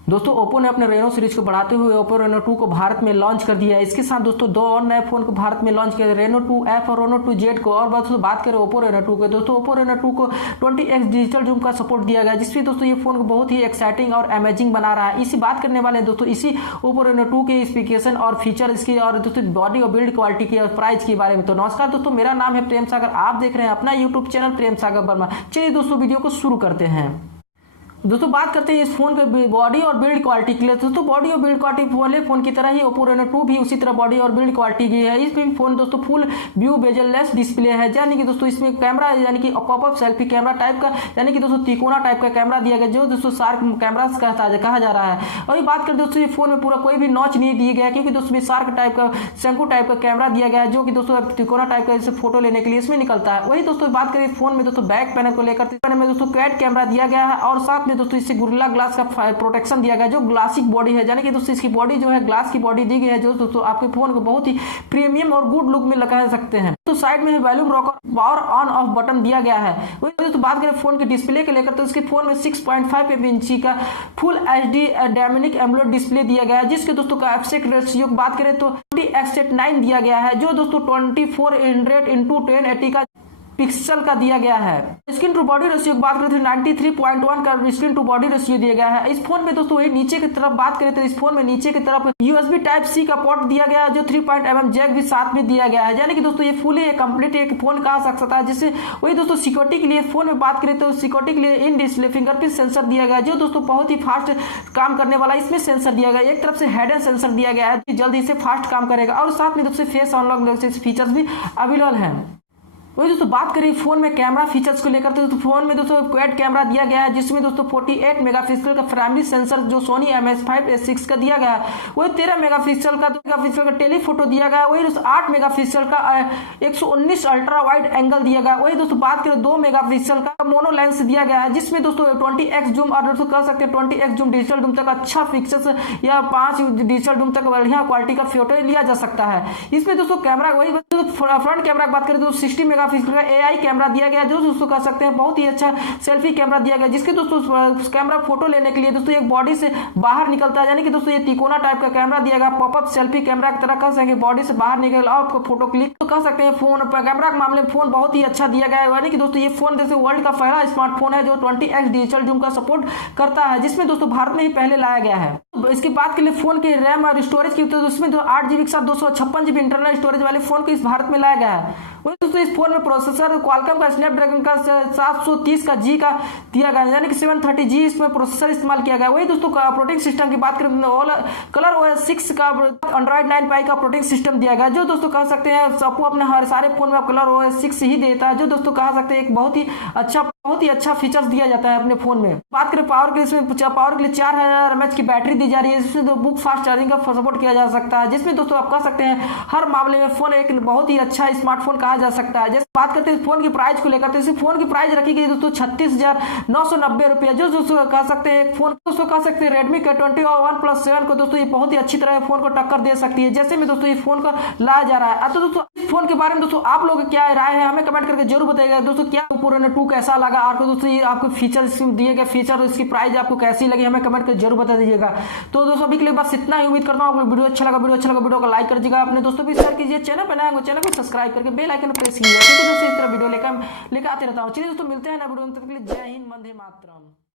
दोस्तों ओप्पो ने अपने रेनो सीरीज को बढ़ाते हुए ओप्पो रेनो 2 को भारत में लॉन्च कर दिया है। इसके साथ दोस्तों दो और नए फोन को भारत में लॉन्च किया, रेनो 2 एफ और रेनो 2 जेड को। और दोस्तों बात करें ओप्पो रेनो 2 के, दोस्तों ओप्पो रेनो 2 को 20x डिजिटल जूम का सपोर्ट दिया गया, जिससे दोस्तों ये फोन को बहुत ही एक्साइटिंग और अमेजिंग बना रहा है। इसी बात करने वाले हैं दोस्तों इसी ओप्पो रेनो 2 के स्पेसिफिकेशन और फीचर इसकी और दोस्तों बॉडी और बिल्ड क्वालिटी की और प्राइस के बारे में। तो नमस्कार दोस्तों, मेरा नाम है प्रेम सागर, आप देख रहे हैं अपना यूट्यूब चैनल प्रेम सागर वर्मा। चलिए दोस्तों वीडियो को शुरू करते हैं। दोस्तों बात करते हैं इस फोन के बॉडी और बिल्ड क्वालिटी के लिए। दोस्तों बॉडी और बिल्ड क्वालिटी वाले फोन की तरह ही ओप्पो रेनो 2 भी उसी तरह बॉडी और बिल्ड क्वालिटी की है। इसमें फोन दोस्तों फुल व्यू बेजललेस डिस्प्ले है, यानी कि दोस्तों इसमें कैमरा यानी कि पॉपअप सेल्फी कैमरा टाइप का, यानी कि दोस्तों तिकोना टाइप का कैमरा दिया गया, जो दोस्तों शार्क कैमरा कहा जा रहा है। और ये बात करें दोस्तों, ये फोन में पूरा कोई भी नॉच नहीं दिया गया, क्योंकि दोस्तों में शार्क टाइप का शंकु टाइप का कैमरा दिया गया है, जो कि दोस्तों तिकोना टाइप का जैसे फोटो लेने के लिए इसमें निकलता है। वही दोस्तों बात करें फोन में दोस्तों बैक पैनल को लेकर, पैनल में दोस्तों क्वाड कैमरा दिया गया है और साथ में दोस्तों इससे गुरिल्ला ग्लास का प्रोटेक्शन दिया गया, जो ग्लासिक बॉडी है, यानी कि दोस्तों इसकी बॉडी जो है ग्लास की बॉडी दी गई है, जो दोस्तों आपके फोन को बहुत ही प्रीमियम और गुड लुक में लगा सकते हैं। तो साइड में volume rocker power on off button दिया गया है। वही दोस्तों बात करें फोन के डिस्प्ले के लेकर, तो इसके फोन में 6.5 इंची का full HD dynamic AMOLED display दिया गया है, जिसके दोस्तों का एस्पेक्ट रेशियो की बात करें तो 20:9 दिया गया है, जो दोस्तों 2400x1080 का पिक्सल का दिया गया है। स्क्रीन टू बॉडी रेशियो की बात करें तो 93.1 का स्क्रीन टू बॉडी रेशियो दिया गया है। इस फोन में दोस्तों वही नीचे की तरफ बात करें तो इस फोन में नीचे की तरफ USB Type-C का पोर्ट दिया गया है, जो 3.mm जैक भी साथ में दिया गया है, यानी कि दोस्तों ये फुली कंप्लीट एक फोन कहा सकता है। जिससे वही दोस्तों सिक्योरिटी के लिए फोन में बात करें तो सिक्योरिटी के लिए इन डिस्प्ले फिंगरप्रिंट सेंसर दिया गया है, जो दोस्तों बहुत ही फास्ट काम करने वाला इसमें सेंसर दिया गया है। एक तरफ से हेड एंड सेंसर दिया गया है, जल्दी से फास्ट काम करेगा, और साथ में दोस्तों फेस अनलॉक फीचर्स भी अवेलेबल है। वही दोस्तों बात करें फोन में कैमरा फीचर्स को लेकर, तो फोन में दोस्तों क्वाड कैमरा दिया गया है, जिसमें दोस्तों 48 मेगापिक्सल का प्राइमरी सेंसर जो सोनी MS5A6 का दिया गया है, वही 13 मेगापिक्सल का टेलीफोटो दिया गया है, वही दोस्तों 8 मेगापिक्सल का 119 अल्ट्रा वाइड एंगल दिया गया। वही दोस्तों बात करें 2 मेगापिक्सल का मोनो लेंस दिया गया है, जिसमें दोस्तों 20x जूम और दोस्तों कह सकते हैं 20x जूम डिजिटल जूम तक अच्छा पिक्चर्स या 5 डिजिटल जूम तक बढ़िया क्वालिटी का फोटो लिया जा सकता है। इसमें दोस्तों कैमरा वही फ्रंट कैमरा की बात करें तो 60 मेगापिक्सल का AI कैमरा दिया गया, जो दोस्तों कह सकते हैं बहुत ही अच्छा सेल्फी कैमरा दिया गया, जिसके दोस्तों कैमरा फोटो लेने के लिए दोस्तों एक बॉडी से बाहर निकलता है, यानी कि दोस्तों ये तिकोना टाइप का कैमरा दिया गया, पॉपअप सेल्फी कैमरा की तरह कह सकते हैं, बॉडी से बाहर निकल और आपको फोटो क्लिक तो कह सकते हैं। फोन कैमरा के मामले में फोन बहुत ही अच्छा दिया गया है, यानी कि दोस्तों ये फोन जैसे वर्ल्ड का पहला स्मार्टफोन है जो 20x डिजिटल जूम का सपोर्ट करता है, जिसमें दोस्तों भारत में ही पहले लाया गया है। इसकी बात के लिए फोन के रैम और स्टोरेज की, तो उसमें 8GB के साथ 256GB इंटरनल स्टोरेज वाले फोन को इस भारत में लाया गया है। वही दोस्तों इस फोन में प्रोसेसर क्वालकॉम का स्नैपड्रैगन का 730 का जी का दिया गया है, यानी कि 730G इसमें प्रोसेसर इस्तेमाल किया गया। वही दोस्तों ऑपरेटिंग सिस्टम की बात करें तो कलर OS 6 का एंड्रॉइड 9 Pie का ऑपरेटिंग सिस्टम दिया गया, जो दोस्तों कह सकते हैं Oppo अपने हर सारे फोन में कलर OS 6 ही देता है, जो दोस्तों कह सकते हैं एक बहुत ही अच्छा फीचर्स दिया जाता है अपने फोन में। बात करें पावर के, इसमें पावर के लिए 4000 mAh की बैटरी दी जा रही है, जिसमें बुक फास्ट चार्जिंग का सपोर्ट किया जा सकता है, जिसमें दोस्तों आप कह सकते हैं हर मामले में फोन एक बहुत ही अच्छा स्मार्टफोन कहा जा सकता है। जैसे बात करते हैं फोन की प्राइस को लेकर, तो इसी फोन की प्राइस रखी गई दोस्तों 36,990 रुपया, जो दोस्तों कह सकते हैं फोन दोस्तों कह सकते हैं रेडमी का 20 और OnePlus 7 को दोस्तों ये बहुत ही अच्छी तरह फोन को टक्कर दे सकती है, जैसे में दोस्तों ये फोन को लाया जा रहा है। तो दोस्तों इस फोन के बारे में दोस्तों आप लोग क्या राय है हमें कमेंट करके जरूर बताइएगा। दोस्तों क्या ओप्पो रेनो 2 कैसा लगा, आपको दोस्तों ये आपको फीचर दिए गए फीचर इसकी प्राइस आपको कैसी लगी हमें कमेंट करके जरूर बता दीजिएगा। तो दोस्तों अभी के लिए बस इतना ही, उम्मीद करता हूँ आपको वीडियो अच्छा लगा वीडियो को लाइक कर दीजिएगा, अपने दोस्तों भी शेयर कीजिए, चैनल पर नया हो चैनल को सब्सक्राइब करके बेल आइकन प्रेस कीजिए, क्योंकि दोस्तों इस तरह वीडियो लेकर आते रहता हूँ। चलिए दोस्तों मिलते हैं ना वीडियो में, तब तक के लिए जय हिंद वंदे मातरम।